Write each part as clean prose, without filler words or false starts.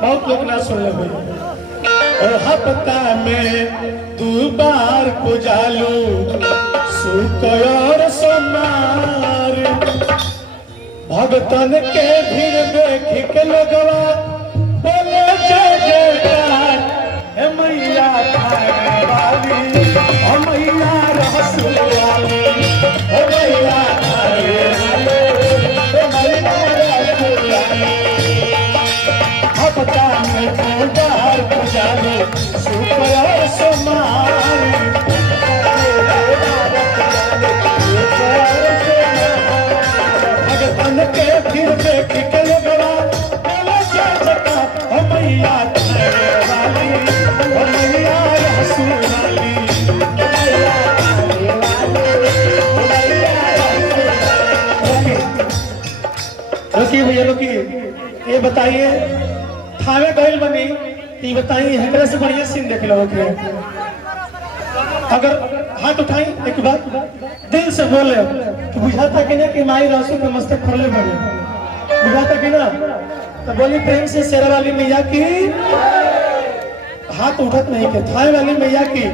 बहुत लोग ना सुन ले। हफ्ता में 2 बार पुजालू शुक्र और सोमवार। भगतन के भीड़ देख के लोगवा बोले जय जयकार। हे मैया खाने वाली, हे मैया रसोई वाली, हे मैया खाने वाली, हे मैया रसोई वाली। हफ्ता में 2 बार पुजालू शुक्र और सोमवार। भगतन के फिर देख के लोगवा बोले जय जयकार। हो मैया खाने वाली, हो मैया रसोई वाली, हो मैया खाने वाली, हो मैया रसोई वाली। रुकिए भैया रुकिए, ये बताइए थावे गइल बनी, ये बताइए हेकरे से बढ़िया सीन देख लो। अगर हाथ उठाई एक बात दिल से बोले तो बुझाता कि ना कि माई रासू के मस्तक खोले बड़े, बुझाता कि ना? तो बोली प्रेम से शेरा वाली मैया की। हाथ उठत नहीं के थाई वाली मैया की।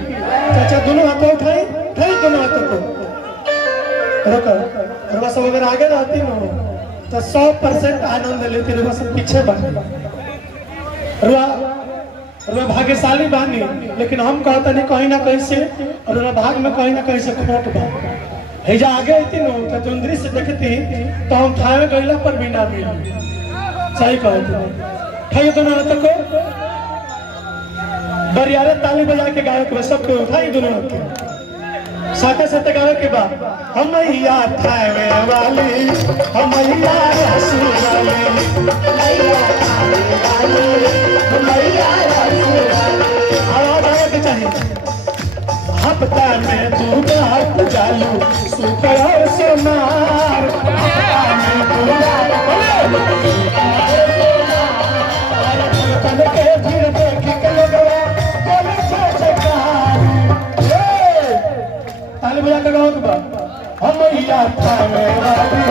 चाचा दोनों हाथों उठाई, उठाई दोनों हाथों को। रुको सब अगर आगे रहती ना तो 100% आनंद लेती। रुआ सब पीछे बढ़े। रुआ भाग्यशाली बानी, लेकिन हम कहता नहीं कहीं ना कहीं से, और भाग में कहीं ना कहीं से खोट बा। हेजा आगे आती न तो जुंदरी से देखती तो हम थावे गईला पर भी ना मिली। सही कहते ठाइए दोनों हाथों को। बरियारे ताली बजा के गावे के सबको उठाई दोनों हाथ साथे साथे गावे के बाद हम मैया थावे वाली, हम मैया रसोई वाली, मैया थावे वाली, मैया रसोई वाली। आवाज आवे के चाहिए। हफ्ता में 2 बार पुजालू शुक्र और सोमवार। हफ्ता में 2 बार भगतन के भीड़ देख के लोगवा बोले जय जयकार। ताली बजा के गाओ के बाद हम मैया थावे वाली,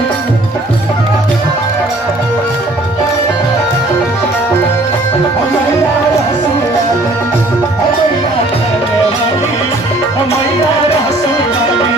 हम मैया रसोई वाली, हम मैया थावे वाली, हम मैया रसोई वाली।